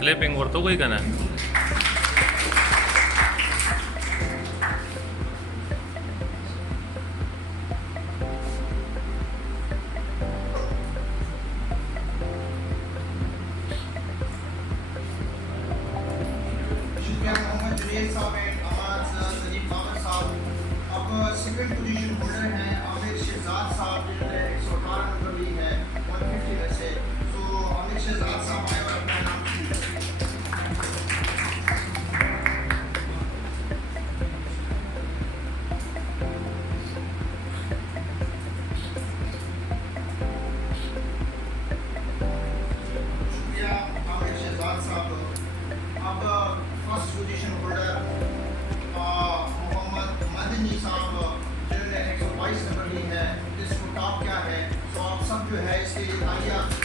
क्लिपिंग करतो कोई का ना सेकंड पोजीशन होल्डर हैं आमिर शहजाद साहब जिन्होंने 118 नंबर ली है 150 में से। तो आमिर शहजाद साहब आए और अपना नाम शुक्रिया आमिर शहजाद साहब। अब फर्स्ट पोजीशन होल्डर साहब जिन्होंने 122 नंबर ली है। इसको टॉप क्या है तो आप सब जो है इसके आइए